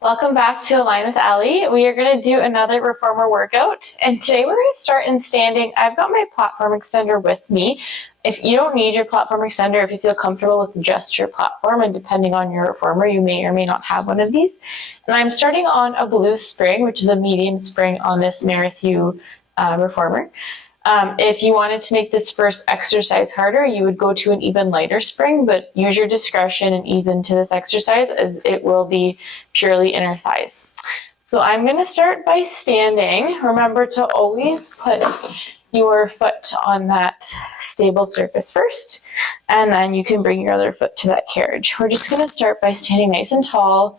Welcome back to Align with Ali. We are going to do another reformer workout, and today we're going to start in standing. I've got my platform extender with me. If you don't need your platform extender, if you feel comfortable with just your platform, and depending on your reformer, you may or may not have one of these. And I'm starting on a blue spring, which is a medium spring on this Marathon reformer. If you wanted to make this first exercise harder, you would go to an even lighter spring, but use your discretion and ease into this exercise as it will be purely inner thighs. So I'm going to start by standing. Remember to always put your foot on that stable surface first, and then you can bring your other foot to that carriage. We're just going to start by standing nice and tall,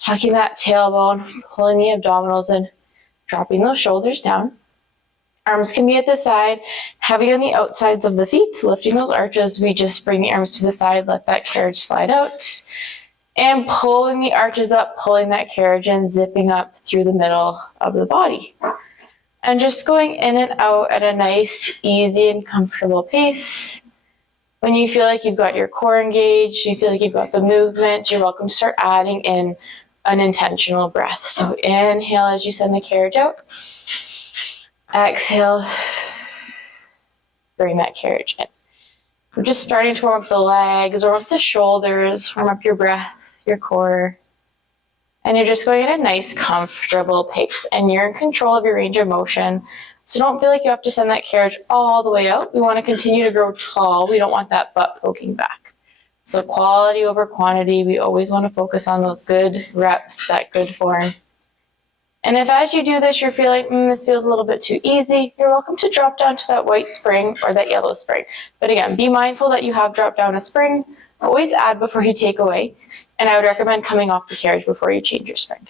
tucking that tailbone, pulling the abdominals in, dropping those shoulders down. Arms can be at the side, heavy on the outsides of the feet, lifting those arches. We just bring the arms to the side, let that carriage slide out, and pulling the arches up, pulling that carriage in, zipping up through the middle of the body. And just going in and out at a nice, easy, and comfortable pace. When you feel like you've got your core engaged, you feel like you've got the movement, you're welcome to start adding in an intentional breath. So inhale as you send the carriage out. Exhale, bring that carriage in. We're just starting to warm up the legs, warm up the shoulders, warm up your breath, your core. And you're just going at a nice, comfortable pace. And you're in control of your range of motion. So don't feel like you have to send that carriage all the way out. We want to continue to grow tall. We don't want that butt poking back. So quality over quantity. We always want to focus on those good reps, that good form. And if as you do this, you're feeling, this feels a little bit too easy, you're welcome to drop down to that white spring or that yellow spring. But again, be mindful that you have dropped down a spring. Always add before you take away. And I would recommend coming off the carriage before you change your spring.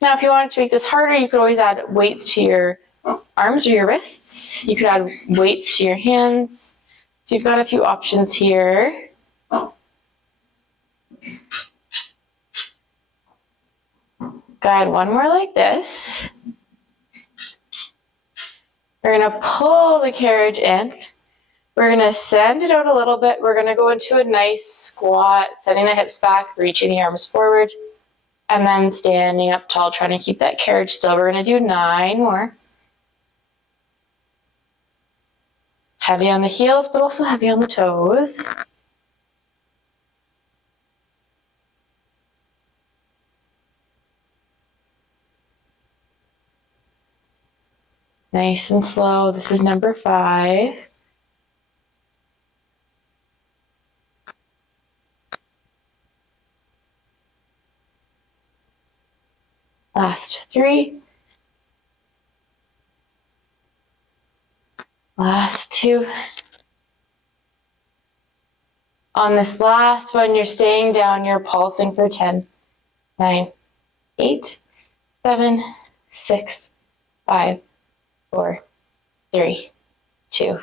Now, if you wanted to make this harder, you could always add weights to your arms or your wrists. You could add weights to your hands. So you've got a few options here. Add one more like this. We're going to pull the carriage in. We're going to send it out a little bit. We're going to go into a nice squat, sending the hips back, reaching the arms forward, and then standing up tall, trying to keep that carriage still. We're going to do 9 more. Heavy on the heels, but also heavy on the toes. Nice and slow. This is number 5. Last 3. Last 2. On this last one, you're staying down, you're pulsing for 10, 9, 8, 7, 6, 5, 4, 3, 2,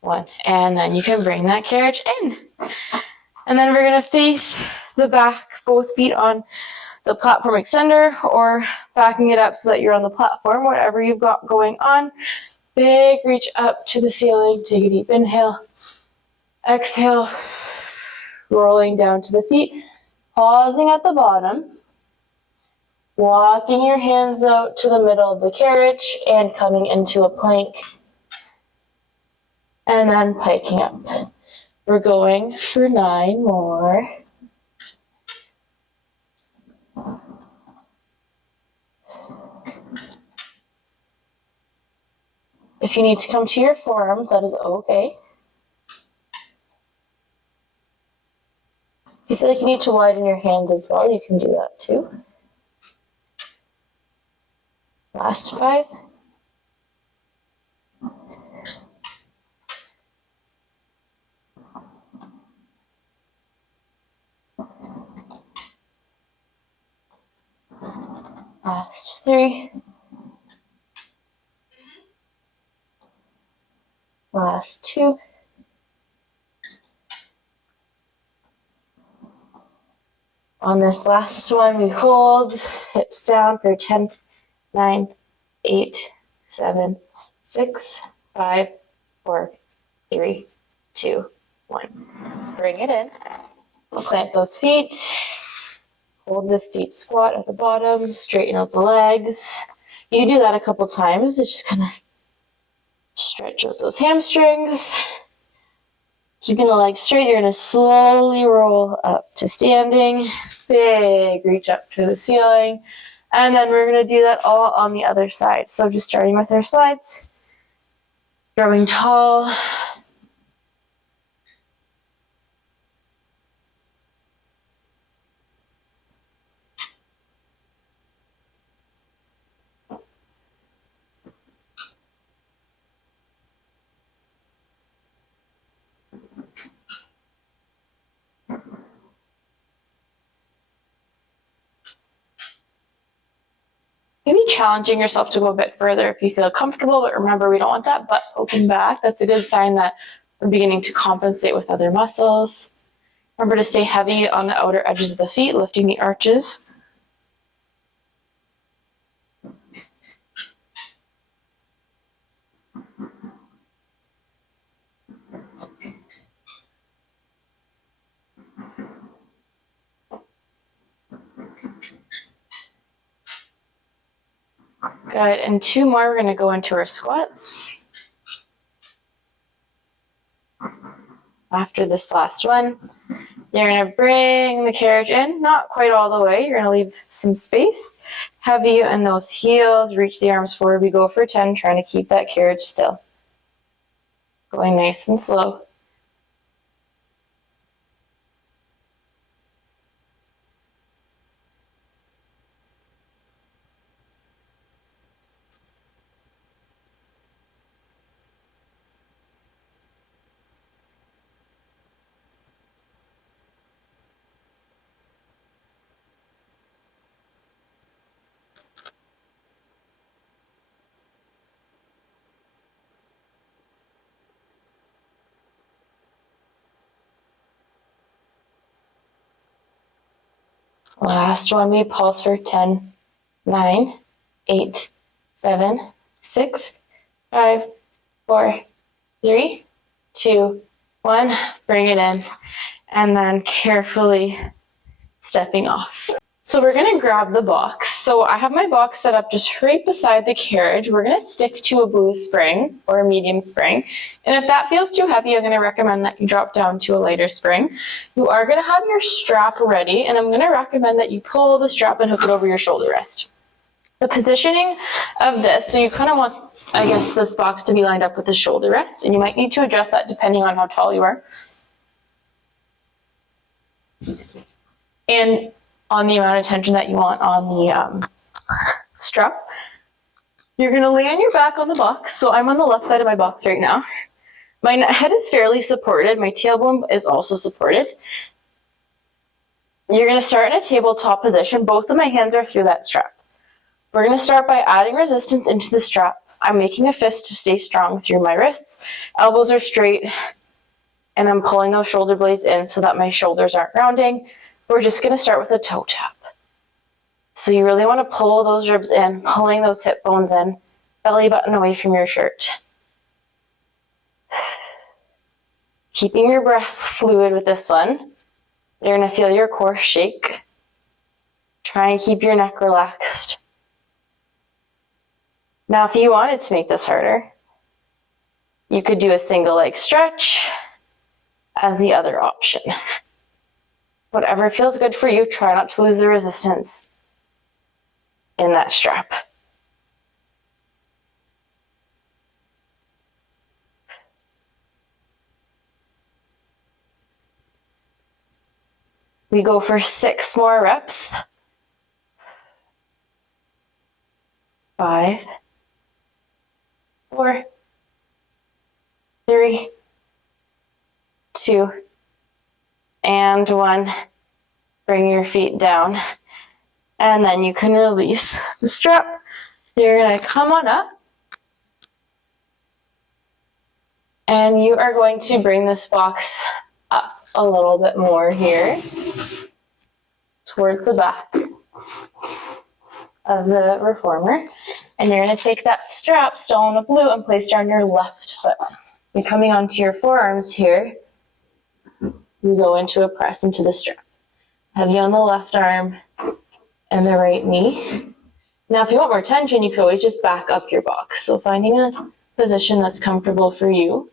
1. And then you can bring that carriage in. And then we're going to face the back, both feet on the platform extender or backing it up so that you're on the platform, whatever you've got going on. Big reach up to the ceiling. Take a deep inhale. Exhale. Rolling down to the feet. Pausing at the bottom. Walking your hands out to the middle of the carriage and coming into a plank. And then piking up. We're going for 9 more. If you need to come to your forearms, that is okay. If you feel like you need to widen your hands as well, you can do that too. Last 5. Last 3. Last 2. On this last one, we hold hips down for 10, 9, 8, 7, 6, 5, 4, 3, 2, 1. Bring it in. Plant those feet. Hold this deep squat at the bottom. Straighten out the legs. You can do that a couple times. Just kind of stretch out those hamstrings. Keeping the legs straight, you're going to slowly roll up to standing. Big reach up to the ceiling. And then we're going to do that all on the other side. So just starting with our sides. Growing tall. Maybe challenging yourself to go a bit further if you feel comfortable, but remember, we don't want that butt poking back. That's a good sign that we're beginning to compensate with other muscles. Remember to stay heavy on the outer edges of the feet, lifting the arches. Good, and 2 more, we're going to go into our squats. After this last one, you're going to bring the carriage in, not quite all the way, you're going to leave some space. Heavy in those heels, reach the arms forward, we go for 10, trying to keep that carriage still. Going nice and slow. Last one, we pulse for 10, 9, 8, 7, 6, 5, 4, 3, 2, 1. Bring it in. And then carefully stepping off. So we're going to grab the box. So I have my box set up just right beside the carriage. We're going to stick to a blue spring or a medium spring. And if that feels too heavy, I'm going to recommend that you drop down to a lighter spring. You are going to have your strap ready, and I'm going to recommend that you pull the strap and hook it over your shoulder rest. The positioning of this, so you kind of want, I guess, this box to be lined up with the shoulder rest, and you might need to adjust that depending on how tall you are. And on the amount of tension that you want on the strap. You're going to lay on your back on the box. So I'm on the left side of my box right now. My head is fairly supported. My tailbone is also supported. You're going to start in a tabletop position. Both of my hands are through that strap. We're going to start by adding resistance into the strap. I'm making a fist to stay strong through my wrists. Elbows are straight. And I'm pulling those shoulder blades in so that my shoulders aren't rounding. We're just going to start with a toe tap. So you really want to pull those ribs in, pulling those hip bones in, belly button away from your shirt. Keeping your breath fluid with this one. You're going to feel your core shake. Try and keep your neck relaxed. Now, if you wanted to make this harder, you could do a single leg stretch as the other option. Whatever feels good for you, try not to lose the resistance in that strap. We go for 6 more reps. 5, 4, 3, 2, and 1. Bring your feet down. And then you can release the strap. You're going to come on up. And you are going to bring this box up a little bit more here towards the back of the reformer. And you're going to take that strap still on the blue and place it on your left foot. You're coming onto your forearms here. You go into a press into the strap. Heavy on the left arm and the right knee. Now, if you want more tension, you could always just back up your box. So finding a position that's comfortable for you.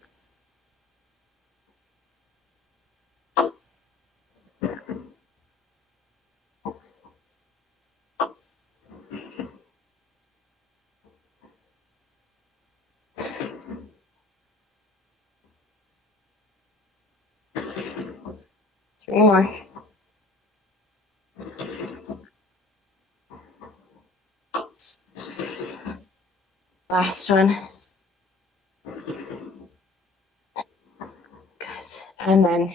Three more. Last one. Good. And then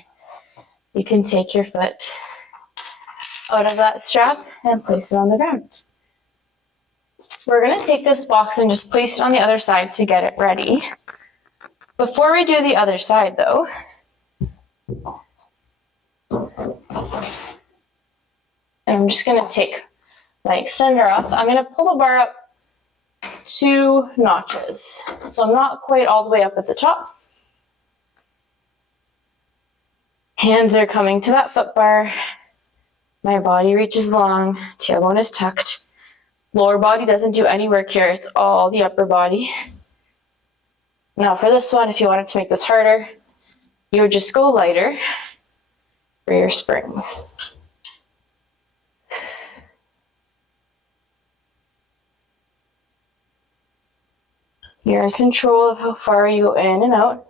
you can take your foot out of that strap and place it on the ground. We're going to take this box and just place it on the other side to get it ready. Before we do the other side though, and I'm just going to take my extender off, I'm going to pull the bar up 2 notches. So I'm not quite all the way up at the top. Hands are coming to that foot bar. My body reaches long, tailbone is tucked. Lower body doesn't do any work here, it's all the upper body. Now for this one, if you wanted to make this harder, you would just go lighter for your springs. You're in control of how far you go in and out.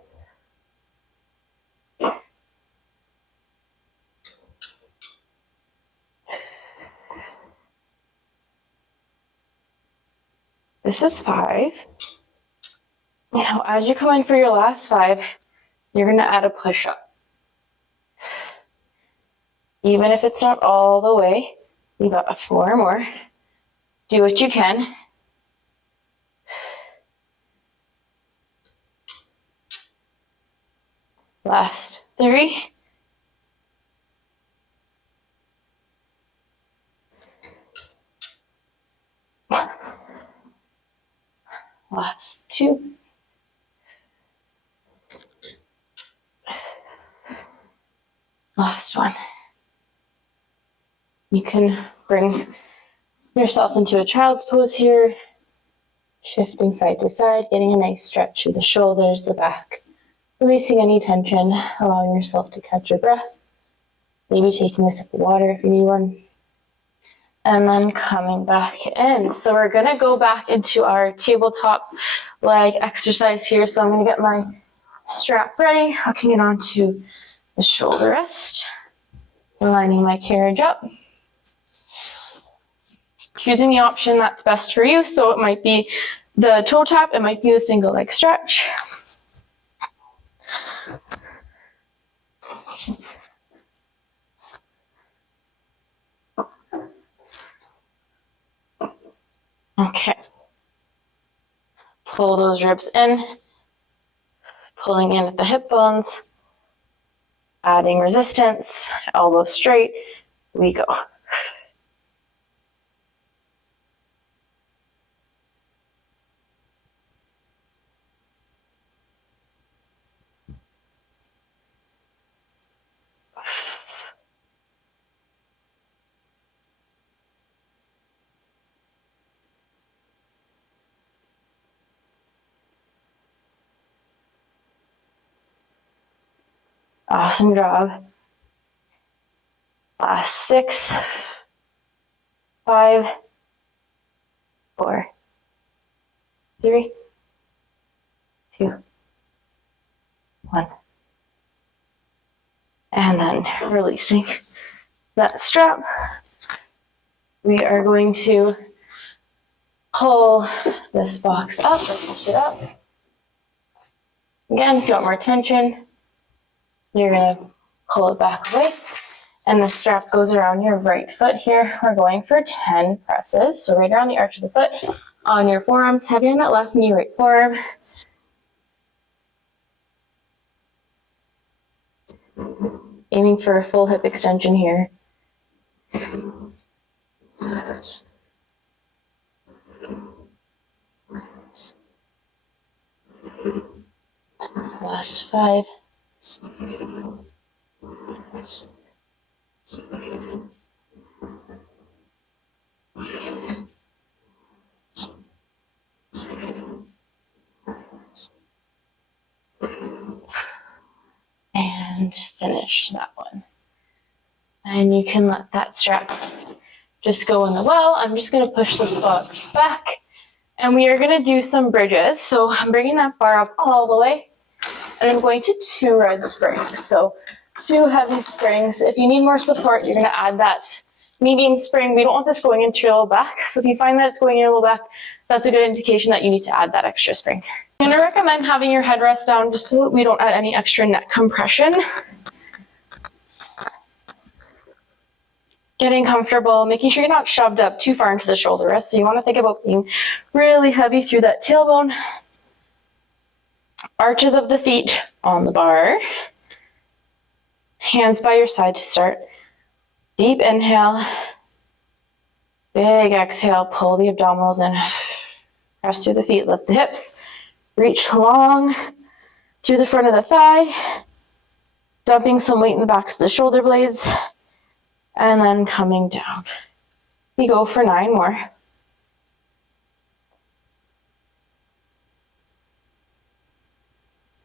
This is 5. Now, as you come in for your last 5, you're going to add a push-up. Even if it's not all the way, you got 4 more. Do what you can. Last 3. Last 2. Last one. You can bring yourself into a child's pose here, shifting side to side, getting a nice stretch through the shoulders, the back, releasing any tension, allowing yourself to catch your breath, maybe taking a sip of water if you need one, and then coming back in. So we're going to go back into our tabletop leg exercise here. So I'm going to get my strap ready, hooking it onto the shoulder rest, lining my carriage up. Choosing the option that's best for you. So it might be the toe tap, it might be the single leg stretch. Okay. Pull those ribs in, pulling in at the hip bones, adding resistance, elbow straight, we go. Awesome job. Last 6, 5, 4, 3, 2, 1. And then releasing that strap. We are going to pull this box up or push it up. Again, if you want more tension, you're going to pull it back away. And the strap goes around your right foot here. We're going for 10 presses. So right around the arch of the foot, on your forearms, heavy on that left knee, right forearm. Aiming for a full hip extension here. Last Last 5. And finish that one. And you can let that strap just go in the well. I'm just going to push this box back. And we are going to do some bridges. So I'm bringing that bar up all the way. And I'm going to 2 red springs. So 2 heavy springs. If you need more support, you're going to add that medium spring. We don't want this going into your low back. So if you find that it's going in your low back, that's a good indication that you need to add that extra spring. I'm going to recommend having your headrest down just so that we don't add any extra neck compression. Getting comfortable, making sure you're not shoved up too far into the shoulder rest. So you want to think about being really heavy through that tailbone. Arches of the feet on the bar. Hands by your side to start. Deep inhale. Big exhale, pull the abdominals in. Press through the feet, lift the hips. Reach long through the front of the thigh. Dumping some weight in the backs of the shoulder blades. And then coming down. We go for 9 more.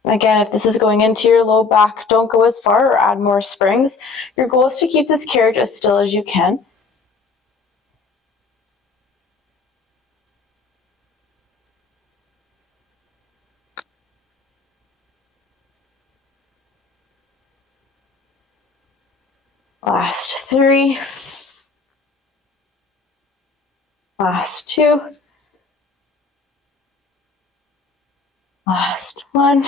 Again, if this is going into your low back, don't go as far or add more springs. Your goal is to keep this carriage as still as you can. Last 3. Last 2. Last 1.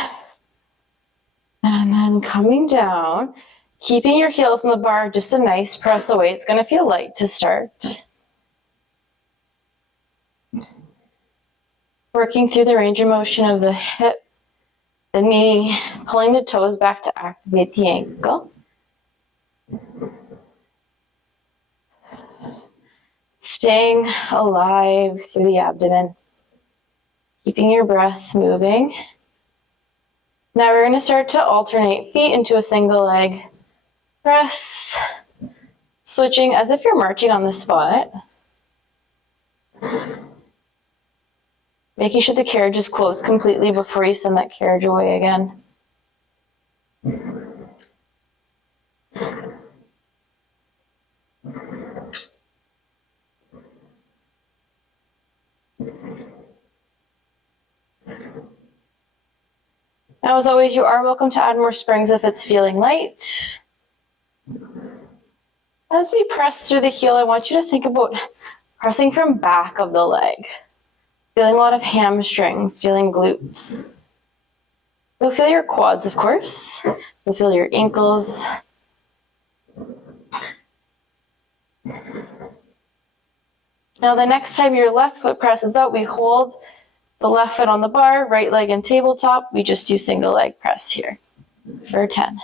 And then coming down, keeping your heels on the bar, just a nice press away. It's going to feel light to start. Working through the range of motion of the hip, the knee, pulling the toes back to activate the ankle. Staying alive through the abdomen. Keeping your breath moving. Now we're going to start to alternate feet into a single leg press. Switching as if you're marching on the spot. Making sure the carriage is closed completely before you send that carriage away again. Now, as always, you are welcome to add more springs if it's feeling light. As we press through the heel, I want you to think about pressing from back of the leg. Feeling a lot of hamstrings, feeling glutes. You'll feel your quads, of course. You'll feel your ankles. Now, the next time your left foot presses out, we hold the left foot on the bar, right leg in tabletop. We just do single leg press here for 10.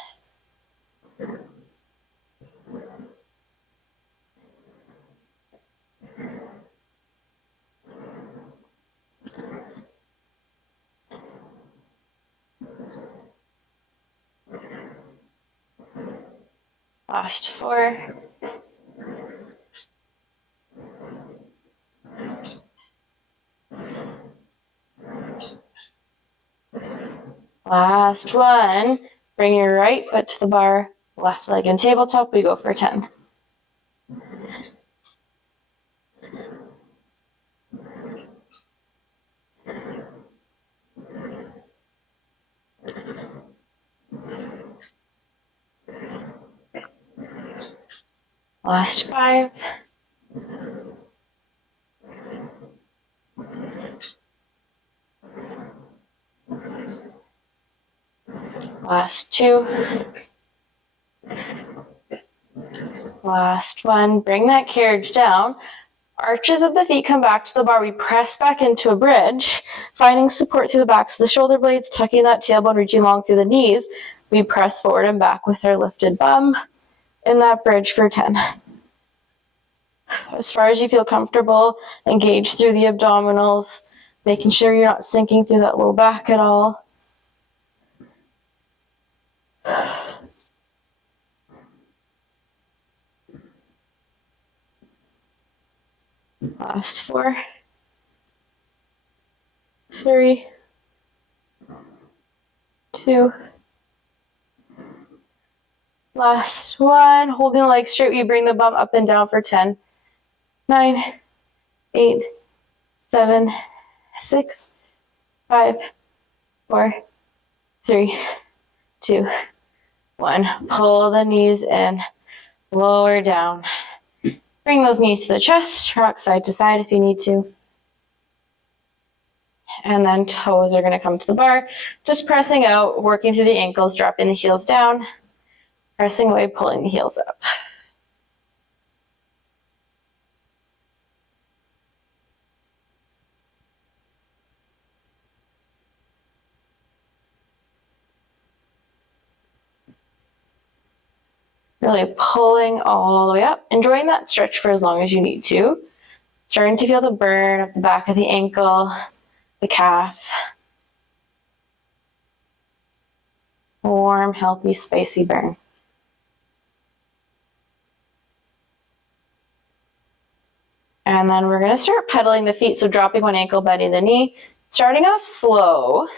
Last 4. Last 1. Bring your right foot to the bar, left leg in tabletop. We go for 10. Last 5. Last 2. Last 1. Bring that carriage down. Arches of the feet come back to the bar. We press back into a bridge, finding support through the backs of the shoulder blades, tucking that tailbone, reaching long through the knees. We press forward and back with our lifted bum in that bridge for 10. As far as you feel comfortable, engage through the abdominals, making sure you're not sinking through that low back at all. Last 4, 3, 2, last 1. Holding the leg straight, we bring the bum up and down for 10, 9, 8, 7, 6, 5, 4, 3, 2, 1. Pull the knees in, lower down. Bring those knees to the chest, rock side to side if you need to. And then toes are going to come to the bar. Just pressing out, working through the ankles, dropping the heels down, pressing away, pulling the heels up. Really pulling all the way up, enjoying that stretch for as long as you need to. Starting to feel the burn of the back of the ankle, the calf. Warm, healthy, spicy burn. And then we're going to start pedaling the feet, so dropping one ankle, bending the knee. Starting off slow.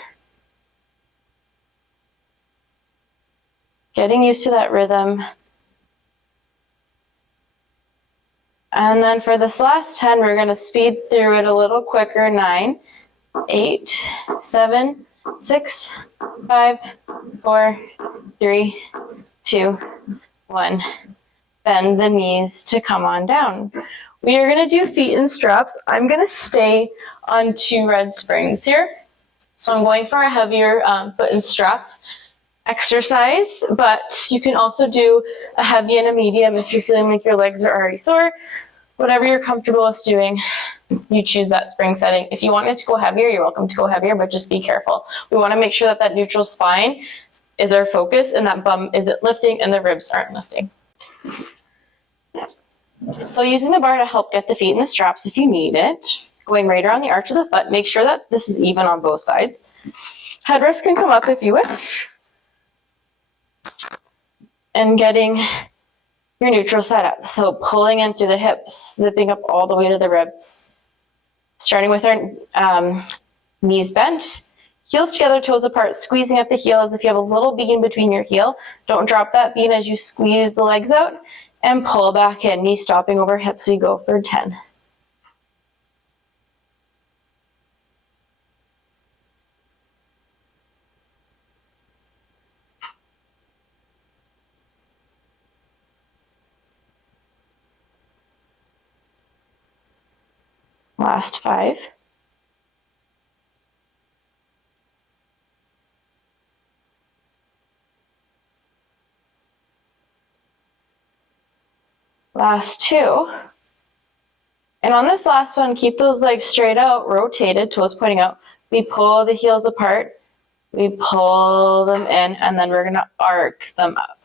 Getting used to that rhythm. And then for this last 10, we're going to speed through it a little quicker. 9, 8, 7, 6, 5, 4, 3, 2, 1. Bend the knees to come on down. We are going to do feet in straps. I'm going to stay on 2 red springs here. So I'm going for a heavier foot and strap exercise, but you can also do a heavy and a medium if you're feeling like your legs are already sore. Whatever you're comfortable with doing, you choose that spring setting. If you wanted to go heavier, you're welcome to go heavier, but just be careful. We want to make sure that that neutral spine is our focus and that bum isn't lifting and the ribs aren't lifting. So using the bar to help get the feet in the straps if you need it, going right around the arch of the foot, make sure that this is even on both sides. Headrest can come up if you wish. And getting your neutral side up. So pulling in through the hips, zipping up all the way to the ribs. Starting with our knees bent, heels together, toes apart, squeezing at the heel as if you have a little bean between your heel. Don't drop that bean as you squeeze the legs out and pull back in. Knees stopping over hips, we go for 10. Last 5. Last 2. And on this last one, keep those legs straight out, rotated, toes pointing out. We pull the heels apart, we pull them in, and then we're going to arc them up.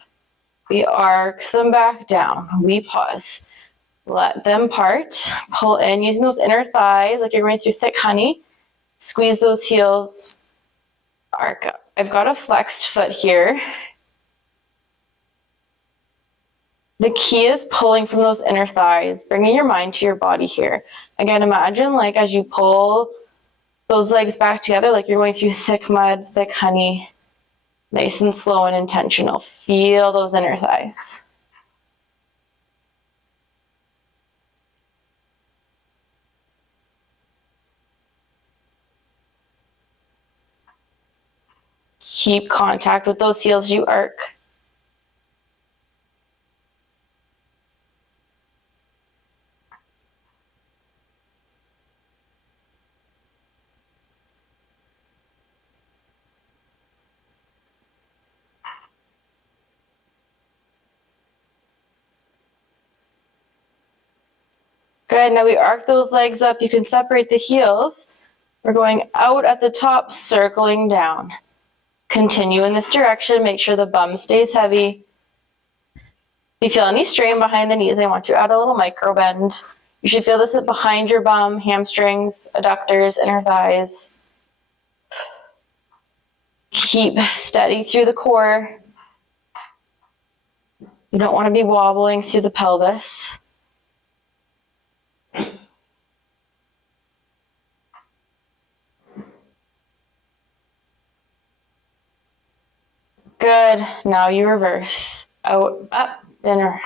We arc them back down. We pause. Let them part. Pull in using those inner thighs like you're going through thick honey. Squeeze those heels. Arc up. I've got a flexed foot here. The key is pulling from those inner thighs, bringing your mind to your body here. Again, imagine like as you pull those legs back together, like you're going through thick mud, thick honey, nice and slow and intentional. Feel those inner thighs. Keep contact with those heels, you arc. Good, now we arc those legs up. You can separate the heels. We're going out at the top, circling down. Continue in this direction. Make sure the bum stays heavy. If you feel any strain behind the knees, I want you to add a little micro bend. You should feel this behind your bum, hamstrings, adductors, inner thighs. Keep steady through the core. You don't want to be wobbling through the pelvis. Good. Now you reverse. Out, up, and around.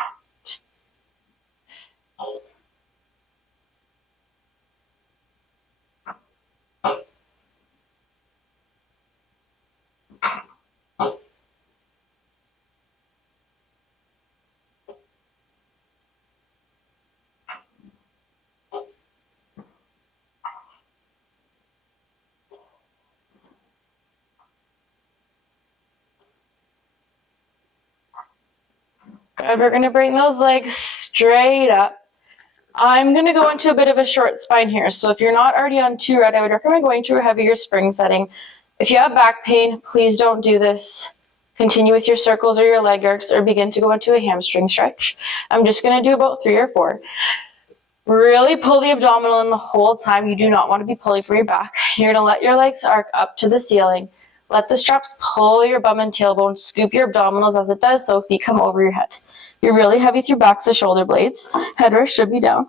Good. We're going to bring those legs straight up. I'm going to go into a bit of a short spine here. So if you're not already on 2 rep, I would recommend going to a heavier spring setting. If you have back pain, please don't do this. Continue with your circles or your leg arcs or begin to go into a hamstring stretch. I'm just going to do about 3 or 4. Really pull the abdominal in the whole time. You do not want to be pulling for your back. You're going to let your legs arc up to the ceiling. Let the straps pull your bum and tailbone. Scoop your abdominals as it does so feet come over your head. You're really heavy through backs to shoulder blades. Headrest should be down.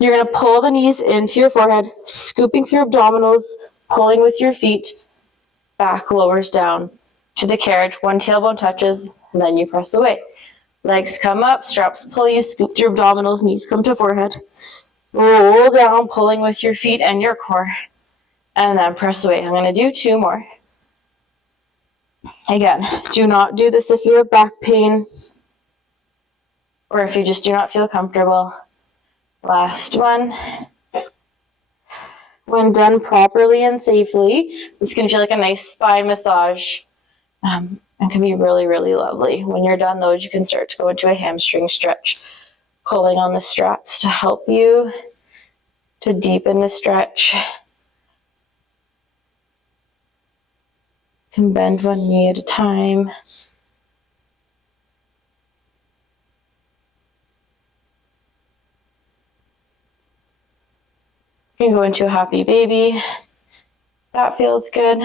You're going to pull the knees into your forehead, scooping through abdominals, pulling with your feet. Back lowers down to the carriage. One tailbone touches, and then you press away. Legs come up, straps pull you, scoop through abdominals, knees come to forehead. Roll down, pulling with your feet and your core. And then press away. I'm going to do 2 more. Again, do not do this if you have back pain or if you just do not feel comfortable. Last one. When done properly and safely, this can feel like a nice spine massage. And can be really, really lovely. When you're done, though, you can start to go into a hamstring stretch, pulling on the straps to help you to deepen the stretch. You can bend one knee at a time. You can go into a happy baby. That feels good.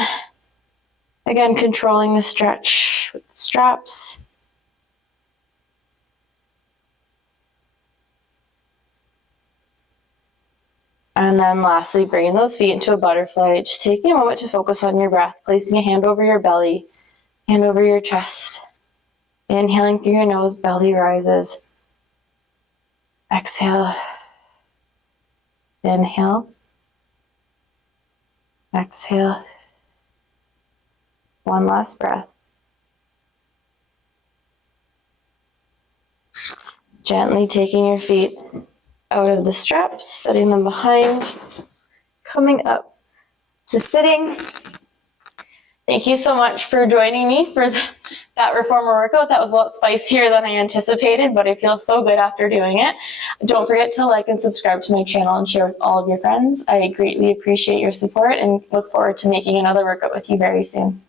Again, controlling the stretch with the straps. And then lastly, bringing those feet into a butterfly. Just taking a moment to focus on your breath, placing a hand over your belly, hand over your chest. Inhaling through your nose, belly rises. Exhale. Inhale. Exhale. One last breath. Gently taking your feet out of the straps, setting them behind, coming up to sitting. Thank you so much for joining me for that reformer workout. That was a lot spicier than I anticipated, but I feel so good after doing it. Don't forget to like and subscribe to my channel and share with all of your friends. I greatly appreciate your support and look forward to making another workout with you very soon.